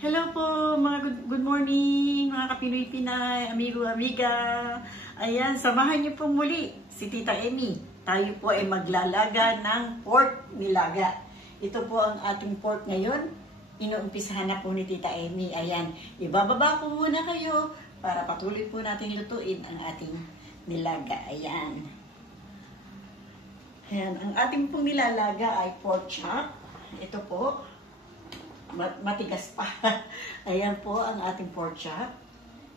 Hello po mga good morning mga Kapinoy Pinay, amigo, amiga. Ayan, samahan niyo po muli si Tita Emmy. Tayo po ay maglalaga ng pork nilaga. Ito po ang ating pork ngayon. Inuumpisahan na po ni Tita Emmy. Ayan, ibababa ko muna kayo para patuloy po natin lutuin ang ating nilaga. Ayan. Ayan, ang ating pong nilalaga ay pork chop. Ito po. Matigas pa. Ayan po ang ating pork chop.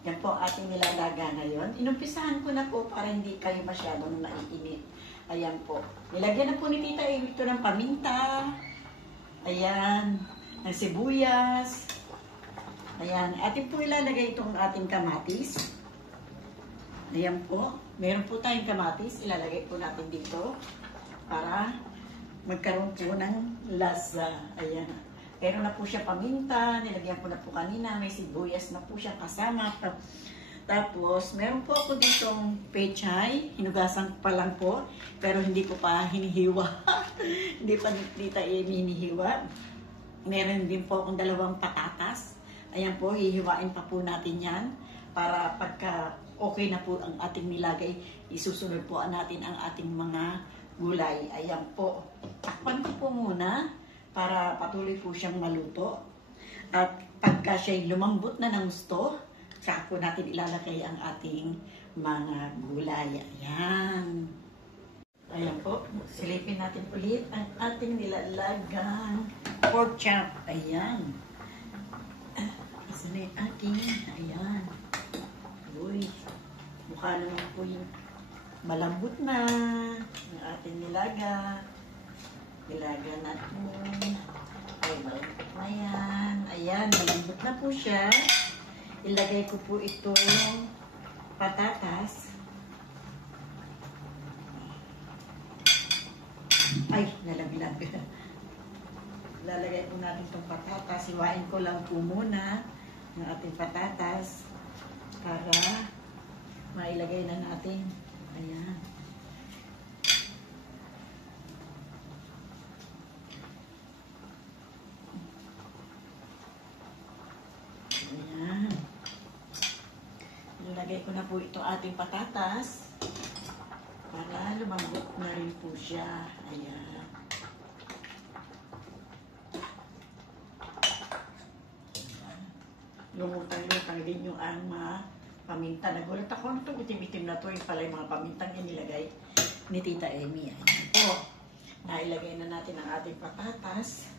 Yan po ang ating nilalaga ngayon. Inumpisahan ko na po para hindi kayo masyadong naiinit. Ayan po. Nilagyan na po ni Tita ito ng paminta. Ayan. Ng sibuyas. Ayan. Atin po ilalagay itong ating kamatis. Ayan po. Meron po tayong kamatis. Ilalagay po natin dito para magkaroon po ng lasa. Ayan. Pero na po siya paminta, nilagyan ko na po kanina, may sibuyas na po siya kasama. Tapos, meron po ako ditong pechay, hinugasan pa lang po, pero hindi ko pa hinihiwa. Hindi pa Tita Emmy hinihiwa. Meron din po akong dalawang patatas. Ayan po, hihiwain pa po natin yan para pagka okay na po ang ating nilagay, isusunod po natin ang ating mga gulay. Ayan po. Takpan ko po muna para patuloy po siyang maluto. At pagka siya'y lumambot na ng gusto, saka po natin ilalagay ang ating mga gulay. Ayan. Ayan po. Silipin natin ulit ang ating nilalagang pork chop. Ayan. Isa na yung ating. Ayan. Uy. Mukha naman po yung malambot na ang ating nilaga. Ilagyan natin. Ay, malambot na yan. Ayan, malambot na po siya. Ilagay ko po itong patatas. Ay, nalaglag. Lalagay po natin itong patatas. Iwain ko lang po muna ng ating patatas para mailagay na natin. Ayan. Ayan. Nilagay ko na po ito ating patatas para lumambot na rin po siya. Ayan. Lumutang-lutang din yung ang mga paminta. Nagulat ako na itong itim-itim na ito. Yung pala yung mga pamintang yung nilagay ni Tita Emmy. Ayan po. Nailagay na natin ang ating patatas.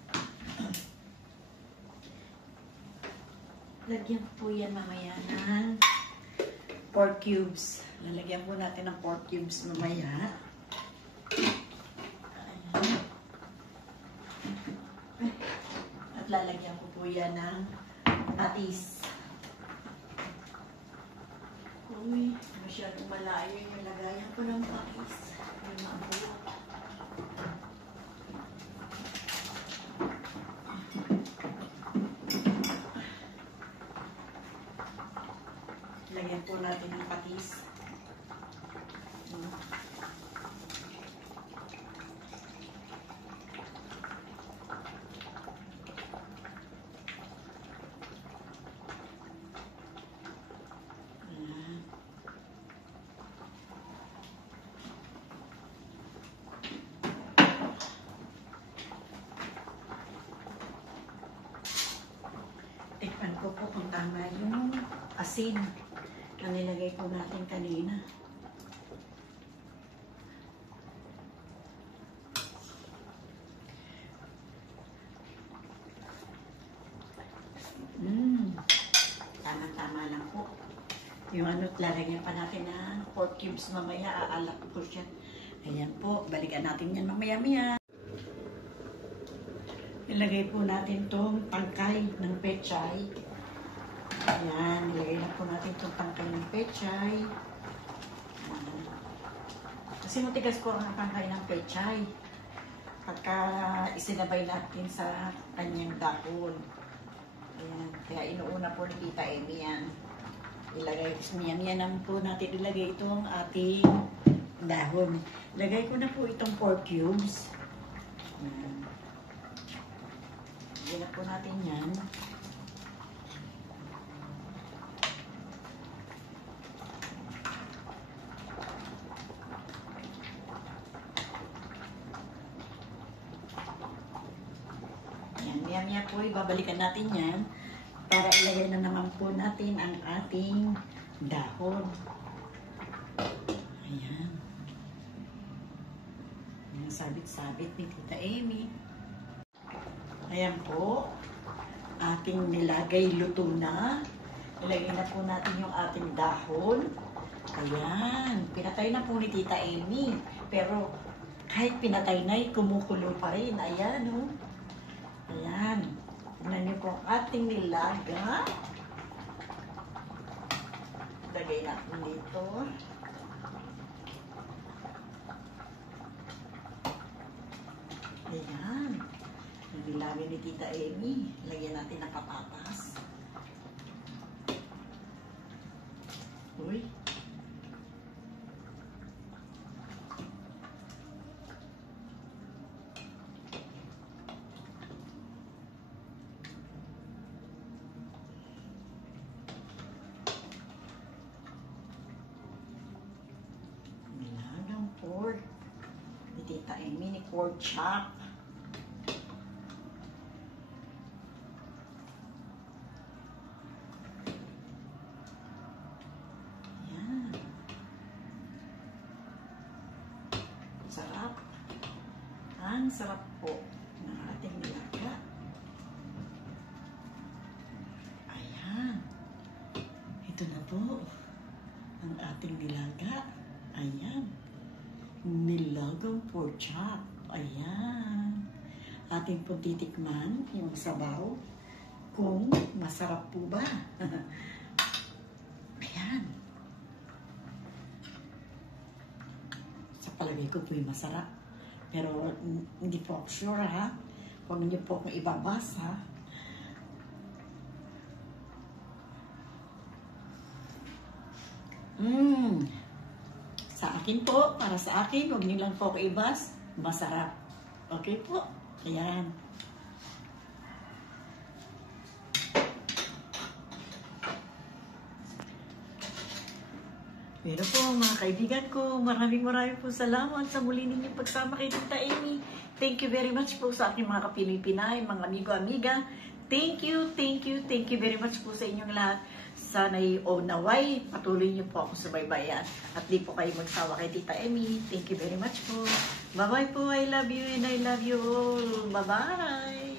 Lagyan po yan mamaya ng pork cubes. Lalagyan po natin ng pork cubes mamaya. Ayan. At lalagyan ko po yan ng patis. Uy, masyadong malayo yung lagayan ko ng patis. Yung mabuo. Lagyan po natin ng patis. Tikpan ko po kung tama yung asin na nilagay po natin kanina. Tama-tama lang po. Yung lalagyan pa natin na pork cubes mamaya, aalak po siya. Ayan po, balikan natin yan mamaya-maya. Ilagay po natin itong tangkay ng pechay. Ayan, nilagay na po natin itong tangkay ng pechay. Kasi matigas po ang tangkay ng pechay. Pagka isinabay natin sa kanyang dahon. Ayan, kaya inuuna po ni Tita Emmy yan. Ilagay, yan po natin ilagay itong ating dahon. Ilagay ko na po itong pork cubes. Ayan. Ilagay na po natin yan. po, babalikan natin yan para ilagay na naman po natin ang ating dahon. Ayan. Ayan, sabit-sabit ni Tita Amy. Ayan po. Ating nilagay luto na. Ilagay na po natin yung ating dahon. Ayan. Pinatay na po ni Tita Amy. Pero kahit pinatay na, kumukulo pa rin. Ayan, oh. Ayan. Tignan niyo po ang ating nilaga. Lagay natin dito. Ayan. Yung nilaga ni Tita Amy. Lagyan natin ng patatas. Uy. Nilagang pork ni Tita Amy, ni pork chop. Yan. Sarap. Ang sarap po ng ating nilaga. Ayan. Ito na po ang ating nilaga. Ayan. Nilagang pork chop. Ayan. Ating pong titikman yung sabaw kung masarap po ba. Ayan. Sa palagay ko po yung masarap. Pero hindi po ako sure, ha. Huwag niyo po akong ibabasa. Sa akin po, para sa akin, huwag niyo lang po ako ibas, masarap. Okay po? Ayan. Pero po, mga kaibigan ko, maraming po salamat sa muli ninyong pagsama kay Tita Amy. Thank you very much po sa aking mga kapinoy-pinay, mga amigo-amiga. Thank you very much po sa inyong lahat. Sana'y naway, patuloy niyo po ako sa baybayan. At di po kayo magsawa kay Tita Amy. Thank you very much po. Bye-bye po. I love you and I love you all. Bye-bye.